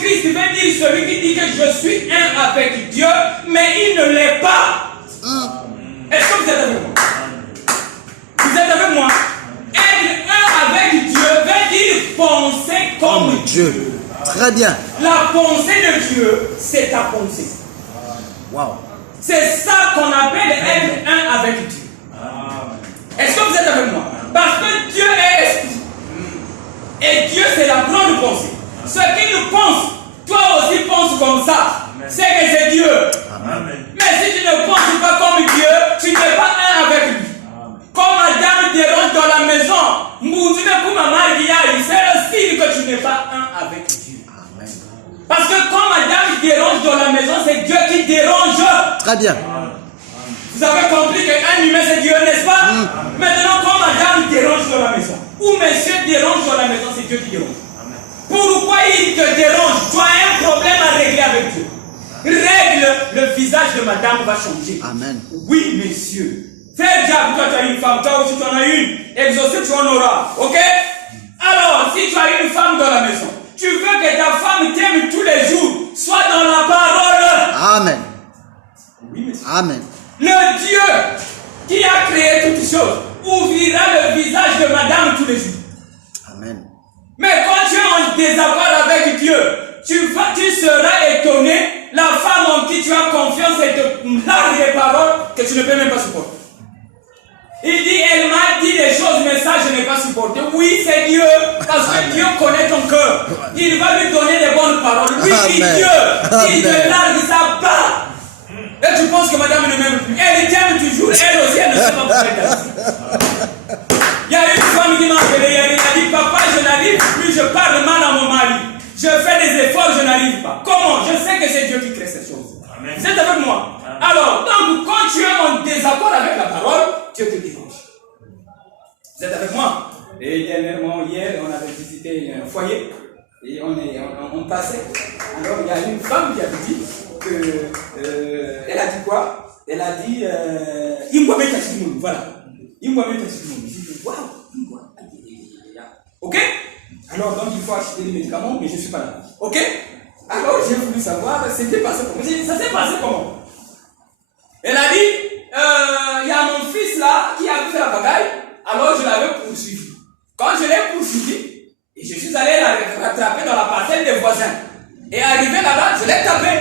Christ veut dire celui qui dit que je suis un avec Dieu, mais il ne l'est pas. Est-ce que vous êtes avec moi? Vous êtes avec moi? Être un avec Dieu veut dire penser comme Dieu. Très bien. La pensée de Dieu, c'est ta pensée. Wow. C'est ça qu'on appelle être un avec Dieu. Est-ce que vous êtes avec moi? Parce que Dieu est esprit. Et Dieu, c'est la grande pensée. Ce qui nous pense, toi aussi pense comme ça. C'est que c'est Dieu. Amen. Mais si tu ne penses pas comme Dieu, tu n'es pas un avec lui. Comme Madame dérange dans la maison, c'est le signe que tu n'es pas un avec Dieu. Amen. Parce que quand Madame dérange dans la maison, c'est Dieu qui dérange. Très bien. Vous avez compris qu'un humain c'est Dieu, n'est-ce pas? Maintenant, quand Madame dérange dans la maison, ou Monsieur dérange dans la maison, c'est Dieu qui dérange. Amen. Pourquoi il te dérange? Tu as un problème à régler avec Dieu. Règle, le visage de Madame va changer. Amen. Oui, messieurs. Fais diable, toi tu as une femme, toi aussi tu en as une. Exaucé, tu en auras. Ok? Alors, si tu as une femme dans la maison, tu veux que ta femme t'aime tous les jours, sois dans la parole. Amen. Oui, monsieur. Amen. Le Dieu qui a créé toutes choses ouvrira le visage de Madame tous les jours. Amen. Mais quand tu es en désaccord avec Dieu, tu seras étonné. La femme en qui tu as confiance et te largue des paroles que tu ne peux même pas supporter. Il dit, elle m'a dit des choses, mais ça je n'ai pas supporté. Oui, c'est Dieu, parce que Dieu connaît ton cœur. Il va lui donner des bonnes paroles. Oui, c'est Dieu. Il te largue, ça part. Et tu penses que madame ne m'aime plus. Elle t'aime toujours, elle aussi, elle ne sait pas pourquoi elle t'aime. Il y a une femme qui m'a appelé, elle a dit, papa, je n'arrive plus, je parle mal à mon mari. Je fais des efforts, je n'arrive pas. Comment? Je sais que c'est Dieu qui crée ces choses. Amen. Vous êtes avec moi? Amen. Alors, donc, quand tu es en désaccord avec la parole, Dieu te dérange. Vous êtes avec moi? Et dernièrement, hier, on avait visité un foyer. Et on passait. Alors, il y a une femme qui avait dit que... elle a dit quoi? Elle a dit... voilà. J'ai dit, waouh! Ok? Alors, donc, il faut acheter des médicaments, mais je ne suis pas là. Ok? Alors, j'ai voulu savoir, c'était passé comment? Ça s'est passé comment? Elle a dit, il y a mon fils là, qui a fait la bagaille, alors je l'avais poursuivi. Quand je l'ai poursuivi, et je suis allé la rattraper dans la parcelle des voisins. Et arrivé là-bas, je l'ai tapé.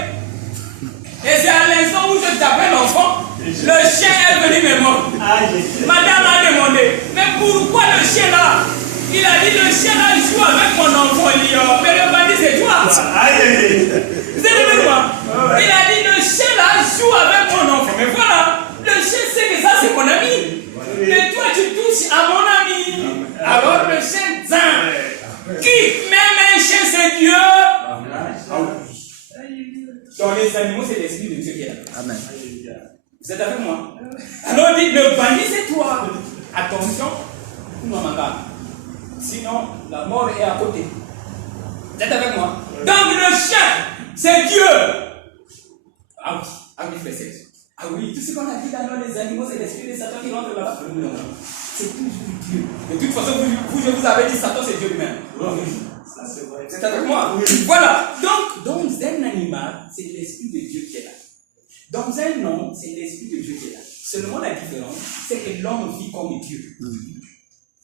Et c'est à l'instant où je tapais l'enfant, le chien est venu me mordre. Madame a demandé, mais pourquoi le chien là? Il a dit, le chien là joue avec mon enfant. Il dit, mais le bandit c'est toi. Vous êtes avec moi? Il a dit, le chien là joue avec mon enfant. Mais voilà, le chien sait que ça c'est mon ami. Mais toi tu touches à mon ami. Alors le chien, qui? Même un chien c'est Dieu. Dans les animaux, c'est l'esprit de Dieu qui est là. Amen. Vous êtes avec moi? Alors dit, le bandit c'est toi. Attention, sinon la mort est à côté. Vous êtes avec moi? Donc le chien, c'est Dieu. Ah oui, frère, ah oui, tout ce qu'on a dit là dans les animaux, c'est l'esprit de Satan qui rentre là-bas. C'est toujours Dieu. De toute façon, je vous avais dit, Satan c'est Dieu lui-même. Ça, c'est vrai. C'est avec moi? Oui. Voilà. Donc, dans un animal, c'est l'esprit de Dieu qui est là. Dans un homme, c'est l'esprit de Dieu qui est là. Seulement la différence, c'est que l'homme vit comme Dieu,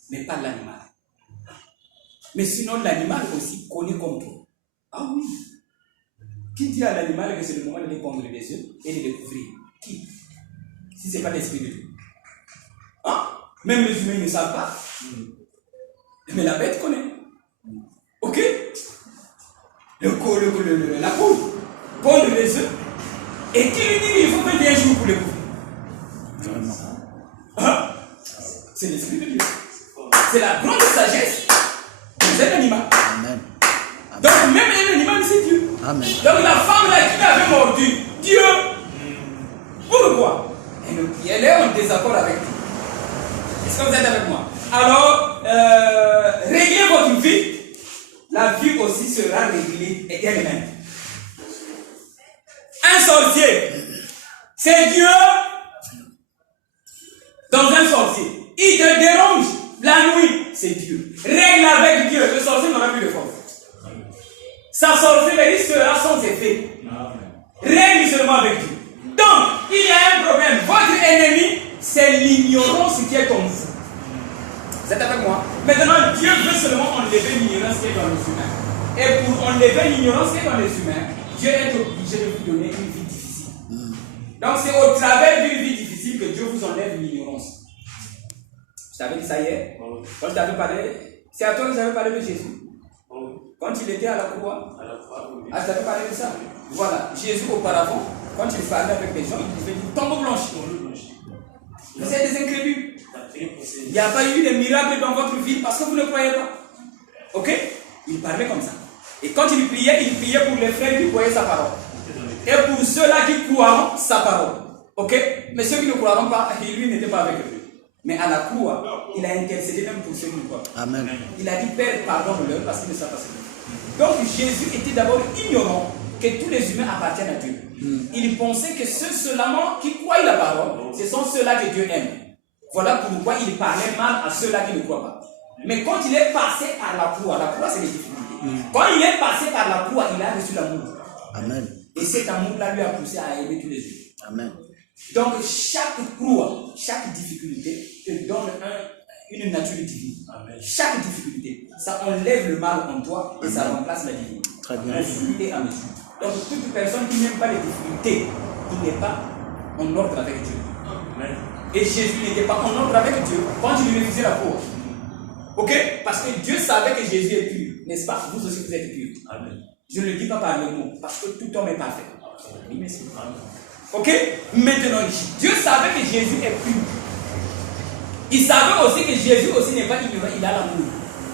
mais pas l'animal. Mais sinon, l'animal aussi connaît comme toi. Ah oui. Qui dit à l'animal que c'est le moment de répondre les yeux et de découvrir? Qui? Si ce n'est pas l'esprit de Dieu. Hein? Même les humains ne savent pas. Mais la bête connaît. Ok? La poule pond les œufs. Et qui lui dit qu'il faut 21 jours pour les couvrir? Hein? C'est l'esprit de Dieu. C'est la grande sagesse de cet animal. Amen. Donc même un animal, c'est Dieu. Amen. Donc la femme là qui l'avait mordu, Dieu. Pourquoi? Elle est en désaccord avec Dieu. Est-ce que vous êtes avec moi? Alors, réglez votre vie. La vie aussi sera réglée éternellement. Un sorcier, c'est Dieu. Dans un sorcier, il te dérange la nuit, c'est Dieu. Règle avec Dieu, le sorcier n'aura plus de force. sa sorcellerie sera sans effet. Règne seulement avec Dieu. Donc, il y a un problème. Votre ennemi, c'est l'ignorance qui est en vous. Vous êtes avec moi? Maintenant, Dieu veut seulement enlever l'ignorance qui est dans les humains. Et pour enlever l'ignorance qui est dans les humains, Dieu est obligé de vous donner une vie difficile. Donc, c'est au travers d'une vie difficile que Dieu vous enlève l'ignorance. Je t'avais dit ça hier. Quand je t'avais parlé, c'est à toi que j'avais parlé de Jésus. Quand il était à la croix. Ah, je t'avais parlé de ça. Voilà. Jésus, auparavant, quand il parlait avec les gens, il disait tombeau blanche. Vous êtes des incrédules. Il n'y a pas eu de miracles dans votre vie parce que vous ne croyez pas. Ok? Il parlait comme ça. Et quand il priait pour les frères qui croyaient sa parole. Et pour ceux-là qui croiront sa parole. Ok? Mais ceux qui ne croiront pas, lui n'était pas avec eux. Mais à la croix, il a intercédé même pour ceux qui ne croient pas. Amen. Il a dit, Père, pardonne-leur parce qu'ils ne savent pas ce qu'ils font. Donc Jésus était d'abord ignorant que tous les humains appartiennent à Dieu. Il pensait que ceux-là qui croient la parole, ce sont ceux-là que Dieu aime. Voilà pourquoi il parlait mal à ceux-là qui ne croient pas. Mais quand il est passé par la croix c'est les difficultés. Quand il est passé par la croix, il a reçu l'amour. Amen. Et cet amour-là lui a poussé à aimer tous les humains. Amen. Donc chaque croix, chaque difficulté te donne une nature divine. Amen. Chaque difficulté, ça enlève le mal en toi et ça remplace la divinité. Très bien. Au fur et à mesure. Donc toute personne qui n'aime pas les difficultés, il n'est pas en ordre avec Dieu. Amen. Et Jésus n'était pas en ordre avec Dieu quand il refusait la croix. Ok? Parce que Dieu savait que Jésus est pur, n'est-ce pas? Vous aussi vous êtes pur. Amen. Je ne le dis pas par le mot, parce que tout homme est parfait. Oui, mais c'est Amen. Ok? Maintenant, Dieu savait que Jésus est pur. Il savait aussi que Jésus aussi n'est pas ignorant, il a l'amour.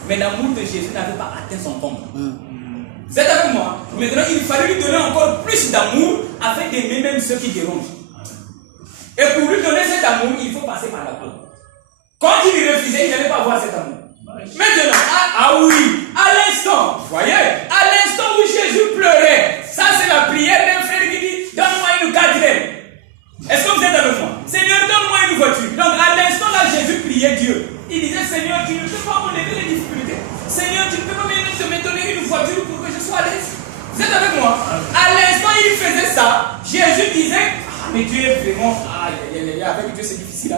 Mais l'amour de Jésus n'avait pas atteint son comble. Vous êtes avec moi? Maintenant, il fallait lui donner encore plus d'amour afin d'aimer même ceux qui dérangent. Et pour lui donner cet amour, il faut passer par la croix. Quand il refusait, il n'allait pas avoir cet amour. Maintenant, oui, à l'instant, vous voyez, à l'instant où Jésus pleurait, ça c'est la prière d'un frère qui dit, donne-moi une 4e. Est-ce que vous êtes avec moi? Seigneur, donne-moi une voiture. Donc à l'instant là, Jésus priait Dieu. Il disait, Seigneur, tu ne peux pas m'enlever les difficultés. Seigneur, tu ne peux pas me donner une voiture pour que je sois à l'aise. Vous êtes avec moi? À l'instant il faisait ça, Jésus disait, mais Dieu est vraiment, avec Dieu c'est difficile.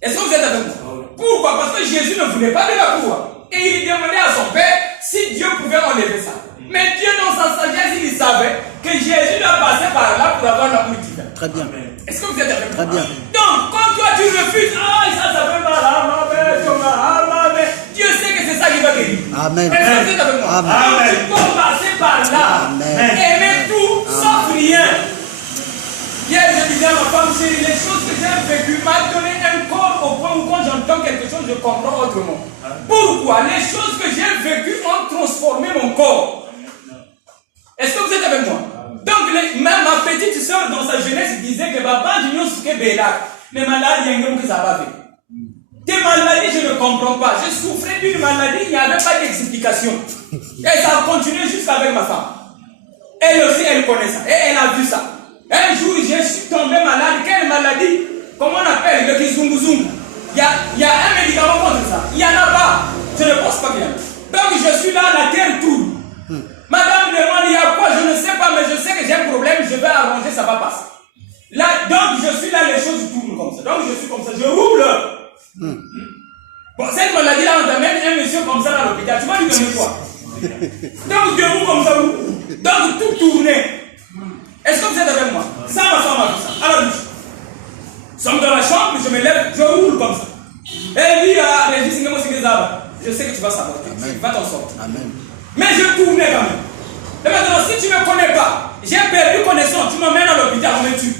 Est-ce que vous êtes avec moi? Pourquoi? Parce que Jésus ne voulait pas de la croix. Et il demandait à son Père si Dieu pouvait enlever ça. Mais Dieu, dans sa sagesse, il savait que Jésus doit passer par là pour avoir l'amour divin. Très bien. Est-ce que vous êtes avec moi? Très bien. Donc, quand toi tu refuses, ça fait mal, Dieu sait que c'est ça qui va guérir. Amen. Est-ce que vous êtes avec moi? Amen. Donc, tu peux passer par là. Amen. Aimer tout, sauf rien. Hier, je disais à ma femme, chérie, les choses que j'ai vécues m'ont donné un corps au point où quand j'entends quelque chose, je comprends autrement. Pourquoi? Les choses que j'ai vécues ont transformé mon corps. Est-ce que vous êtes avec moi? Donc, même ma petite soeur, dans sa jeunesse, disait que papa, je ne sais pas, mais malade, il y a un que ça va faire. Des maladies, je ne comprends pas. Je souffrais d'une maladie, il n'y avait pas d'explication. Et ça a continué jusqu'avec ma femme. Elle aussi, elle connaît ça. Et elle a vu ça. Un jour, je suis tombé malade. Quelle maladie? Comment on appelle le kizunguzungu? Il y a un médicament contre ça. Il n'y en a pas. Je ne pense pas bien. Donc, je suis là, la terre tourne. Madame demande, il y a quoi? Je ne sais pas, mais je sais que j'ai un problème. Je vais arranger, ça va passer. Là, donc, je suis là, les choses tournent comme ça. Donc, je suis comme ça. Je roule. Bon, cette maladie-là, on t'amène un monsieur comme ça dans l'hôpital. Tu vas lui donner quoi? Donc, debout comme ça. Donc, tout tournait. Est-ce que vous êtes avec moi? Ça, ma femme a vu ça. Alors, nous sommes dans la chambre, je me lève, je roule comme ça. Et lui, je sais que tu vas savoir. Tu vas t'en sortir. Amen. Mais je tournais quand même. Et maintenant, si tu ne me connais pas, j'ai perdu connaissance, tu m'emmènes à l'hôpital, on me tue.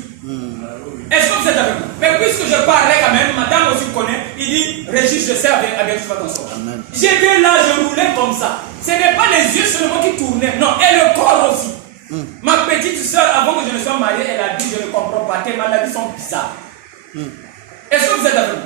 Est-ce que vous êtes avec moi? Mais puisque je parlais quand même, madame aussi me connaît, il dit, Régis, je sais avec tu vas t'en sortir. J'étais là, je roulais comme ça. Ce n'est pas les yeux seulement qui tournaient, non, et le corps aussi. Ma petite soeur, avant que je ne sois marié, elle a dit, je ne comprends pas, tes maladies sont bizarres. Est-ce que vous êtes avec moi?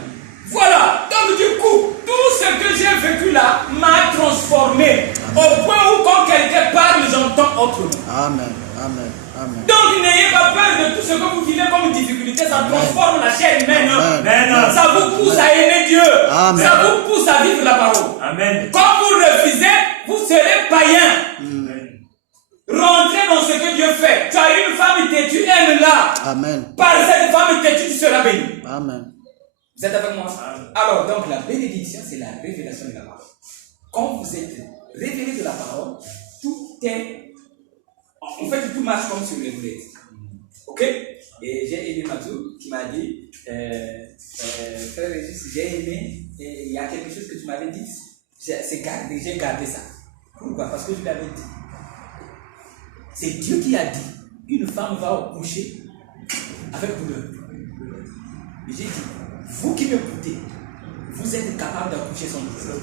Voilà, donc du coup, tout ce que j'ai vécu là m'a transformé. Au point où quand quelqu'un parle, j'entends autrement. Amen, amen, amen. Donc n'ayez pas peur de tout ce que vous vivez comme difficulté, ça transforme la chair humaine. Amen. Ça vous pousse à aimer Dieu. Amen. Ça vous pousse à vivre la parole. Amen. Quand vous refusez, vous serez païen. Rentrez dans ce que Dieu fait. Tu as eu une femme têtue, aime-la. Amen. Par cette femme têtue, tu seras béni. Amen. Vous êtes avec moi? Alors, donc, la bénédiction, c'est la révélation de la parole. Quand vous êtes révélé de la parole, tout est... En fait, tout marche comme sur les roulettes. Ok? Et j'ai aimé Matou qui m'a dit, Frère Régis, j'ai aimé, et il y a quelque chose que tu m'avais dit, j'ai gardé ça. Pourquoi? Parce que je l'avais dit. C'est Dieu qui a dit, une femme va au coucher avec douleur. Et j'ai dit, vous qui m'écoutez, vous êtes capable d'accoucher sans douleur.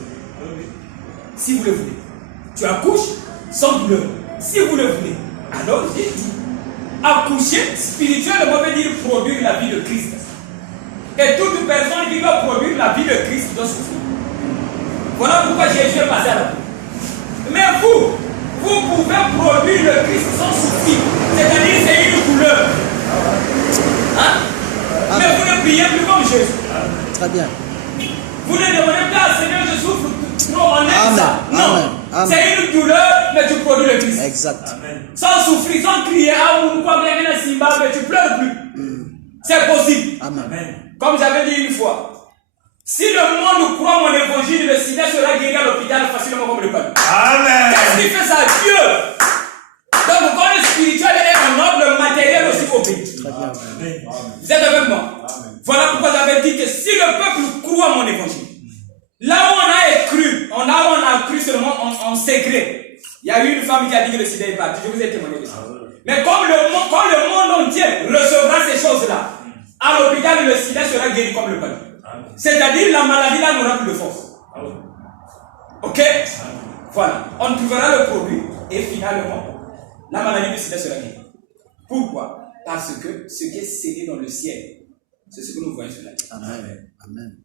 Si vous le voulez. Tu accouches sans douleur. Si vous le voulez. Alors j'ai dit, accoucher spirituellement veut dire produire la vie de Christ. Et toute personne qui doit produire la vie de Christ doit souffrir. Voilà pourquoi Jésus est passé à la croix. Mais vous pouvez produire le Christ sans souci. C'est-à-dire c'est une douleur. Hein? Mais vous ne priez plus comme Jésus. Très bien. Vous ne demandez pas, Seigneur, je souffre. Non, on aime ça. Non. C'est une douleur, mais tu produis le Christ. Exact. Amen. Sans souffrir, sans crier, mais tu pleures plus. C'est possible. Amen. Comme j'avais dit une fois, si le monde croit mon évangile, le sida sera guéri à l'hôpital facilement comme le palu. Amen. Qu'est-ce qui fait ça? Dieu. Donc, quand le spirituel est en ordre, le matériel aussi obéit. Très bien. Vous êtes avec moi? Amen. Voilà pourquoi j'avais dit que si le peuple croit mon évangile, là où on a cru seulement en secret. Il y a eu une femme qui a dit que le sida est parti. Je vous ai témoigné de ça. Mais quand le monde entier recevra ces choses-là, à l'hôpital, le sida sera guéri comme le palu. C'est-à-dire la maladie là n'aura plus de force. Ok? Voilà. On trouvera le produit et finalement, la maladie du sida sera guérie. Pourquoi? Parce que ce qui est scellé dans le ciel, c'est ce que nous voyons sur la terre. Amen. Amen.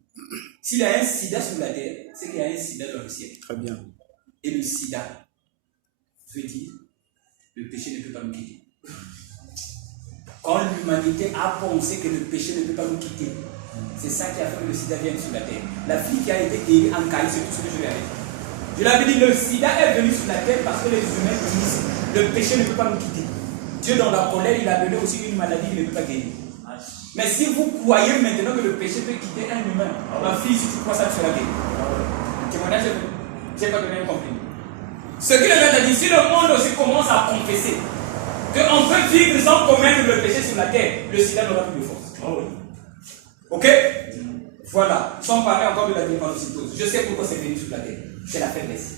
S'il y a un sida sur la terre, c'est qu'il y a un sida dans le ciel. Très bien. Et le sida veut dire le péché ne peut pas nous quitter. Quand l'humanité a pensé que le péché ne peut pas nous quitter, c'est ça qui a fait que le sida vienne sur la terre. La fille qui a été guérie en Cali, c'est tout ce que je lui avais dit. Je lui avais dit, le sida est venu sur la terre parce que les humains disent le péché ne peut pas nous quitter. Dieu, dans la colère, il a donné aussi une maladie qui ne peut pas guérir. Mais si vous croyez maintenant que le péché peut quitter un humain, ma fille, si tu crois ça, tu seras guéri. Témoignage, je n'ai pas bien compris. Ce qu'il a dit, si le monde aussi commence à confesser qu'on peut vivre sans commettre le péché sur la terre, le sida n'aura plus de force. Ok? Voilà. Sans parler encore de la drépanocytose. Je sais pourquoi c'est venu sur la terre. C'est la faiblesse.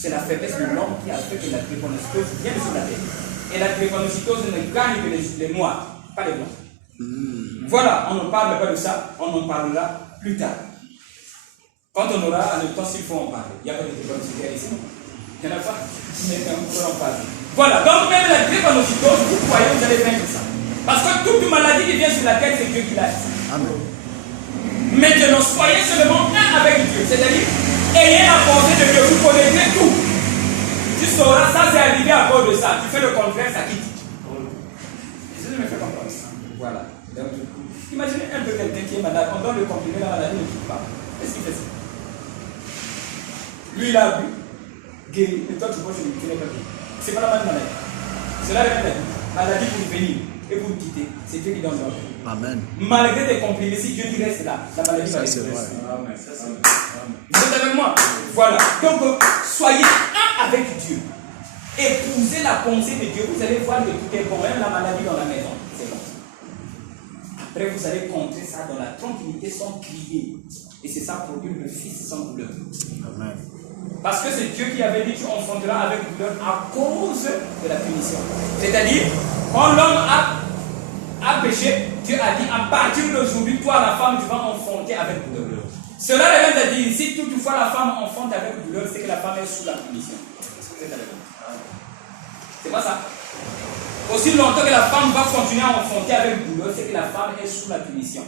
C'est la faiblesse de l'homme qui a fait que la drépanocytose vienne sur la terre. Et la drépanocytose ne gagne que les noirs, pas les blancs. Voilà, on ne parle pas de ça, on en parlera plus tard. Quand on aura le temps, s'il faut en parler. Il n'y a pas de drépanocytose ici, non? Il n'y en a pas, mais on peut en parler. Voilà, donc même la drépanocytose, vous croyez, vous allez vaincre ça. Parce que toute maladie qui vient sur la terre, c'est Dieu qui l'a dit. Amen. Maintenant, soyez seulement un avec Dieu. C'est-à-dire, ayez la pensée de Dieu, vous connaissez tout. Tu sauras, ça c'est arrivé à cause de ça. Tu fais le contraire, ça quitte. Jésus me fait comprendre ça. Voilà. Donc, imaginez un peu quelqu'un qui est malade, on donne le comprimé, la maladie ne quitte pas. Qu'est-ce qu'il fait ça? Lui, il a bu, guéri, et toi tu vois, tu n'es pas guéri. C'est pas la même maladie. C'est la même maladie pour venir et pour quitter. C'est Dieu qui donne l'ordre. Amen. Malgré tes comprimés, si Dieu qui reste là, la maladie va rester. Vous êtes avec moi? Voilà. Donc, soyez un avec Dieu. Épousez la pensée de Dieu. Vous allez voir que tout est bon. Même la maladie dans la maison, c'est bon. Après, vous allez contrer ça dans la tranquillité sans crier. Et c'est ça produire le Fils sans douleur. Amen. Parce que c'est Dieu qui avait dit tu enfanteras avec douleur à cause de la punition. C'est-à-dire, quand l'homme a péché, Dieu a dit à partir d'aujourd'hui, toi la femme, tu vas enfanter avec douleur. Cela revient à dire, si toutefois la femme enfante avec douleur, c'est que la femme est sous la punition. C'est pas ça. Aussi longtemps que la femme va continuer à enfanter avec douleur, c'est que la femme est sous la punition.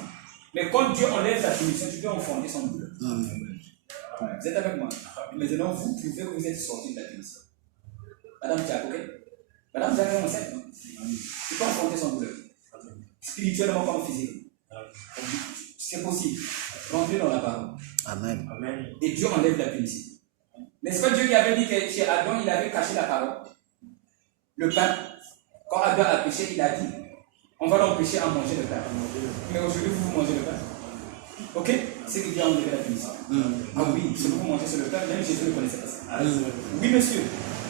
Mais quand Dieu enlève la punition, tu peux enfanter sans douleur. Vous êtes avec moi? Maintenant, vous prouvez que vous êtes sorti de la punition. Madame Jack, ok? Madame Jack est enceinte, non? Tu peux enfanter sans douleur. Spirituellement comme physiquement. C'est possible. Rentrez dans la parole. Amen. Et Dieu enlève la punition. N'est-ce pas Dieu qui avait dit que chez Adam, il avait caché la parole, le pain. Quand Adam a péché, il a dit, on va l'empêcher à manger le pain. Mais aujourd'hui, vous mangez le pain. Ok? C'est que Dieu a enlevé la punition. Ah oui, ce que vous mangez sur le pain, même Jésus ne connaissait pas ça. Oui, monsieur.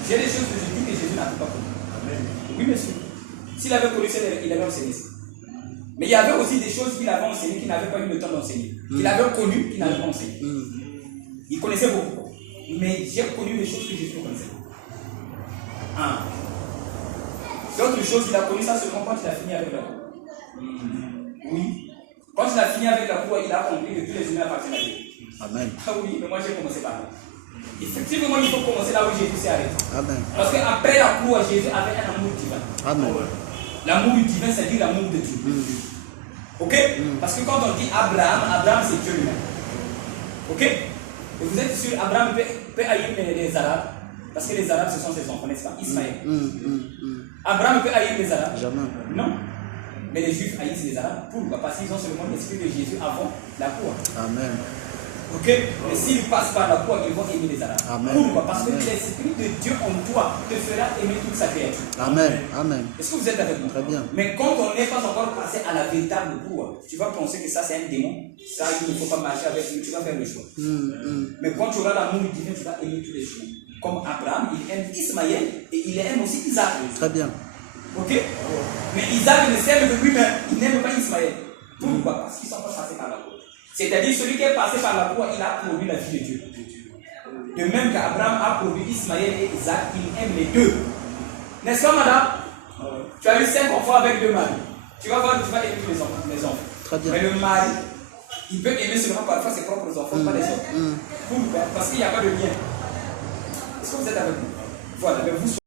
J'ai des choses que je dis que Jésus n'a pas connues. Oui, monsieur. S'il avait connu ça, il avait enseigné ça. Mais il y avait aussi des choses qu'il avait enseignées qu'il n'avait pas eu le temps d'enseigner. Qu'il avait connues, qu'il n'avait pas enseignées. Il connaissait beaucoup. Mais j'ai connu des choses que Jésus ne connaissait pas. D'autres choses, il a connu ça seulement quand il a fini avec la cour. Oui. Quand il a fini avec la cour, il a compris que tous les humains appartiennent à Dieu. Amen. Ah oui, mais moi j'ai commencé par là. Effectivement, il faut commencer là où Jésus s'est arrêté. Amen. Parce qu'après la cour, Jésus avait un amour divin. Amen. L'amour divin, c'est-à-dire l'amour de Dieu. Ok? Parce que quand on dit Abraham, Abraham c'est Dieu lui-même. Ok? Et vous êtes sûr, Abraham peut haïr les Arabes. Parce que les Arabes, ce sont ses enfants, n'est-ce pas? Ismaël. Abraham peut haïr les Arabes? Jamais. Non. Mais les Juifs haïssent les Arabes. Pourquoi? Parce qu'ils ont seulement l'esprit de Jésus avant la cour. Amen. Ok? Mais s'ils passent par la cour, ils vont aimer les Arabes. Amen. Pourquoi? Parce que Amen. l'esprit de Dieu en toi te fera aimer toute sa créature. Amen. Amen. Est-ce que vous êtes avec moi? Très bien. Mais quand on n'est pas encore passé à la véritable cour, tu vas penser que ça c'est un démon. Ça, il ne faut pas marcher avec lui. Tu vas faire le choix. Mais quand tu auras l'amour divin, tu vas aimer tous les chemins. Comme Abraham, il aime Ismaël et il aime aussi Isaac. Très bien. Ok? Mais Isaac ne s'aime que lui-même. Il n'aime pas Ismaël. Pourquoi? Parce qu'ils ne sont pas passés par la cour. C'est-à-dire celui qui est passé par la cour, il a produit la vie de Dieu. De même qu'Abraham a produit Ismaël et Isaac, il aime les deux. N'est-ce pas, madame? Tu as eu 5 enfants avec 2 maris. Tu vas voir, tu vas aimer tous les enfants. Très bien. Mais le mari, il peut aimer seulement parfois ses propres enfants, pas les autres. Pourquoi? Parce qu'il n'y a pas de lien. Est-ce que vous êtes avec nous? Voilà, mais vous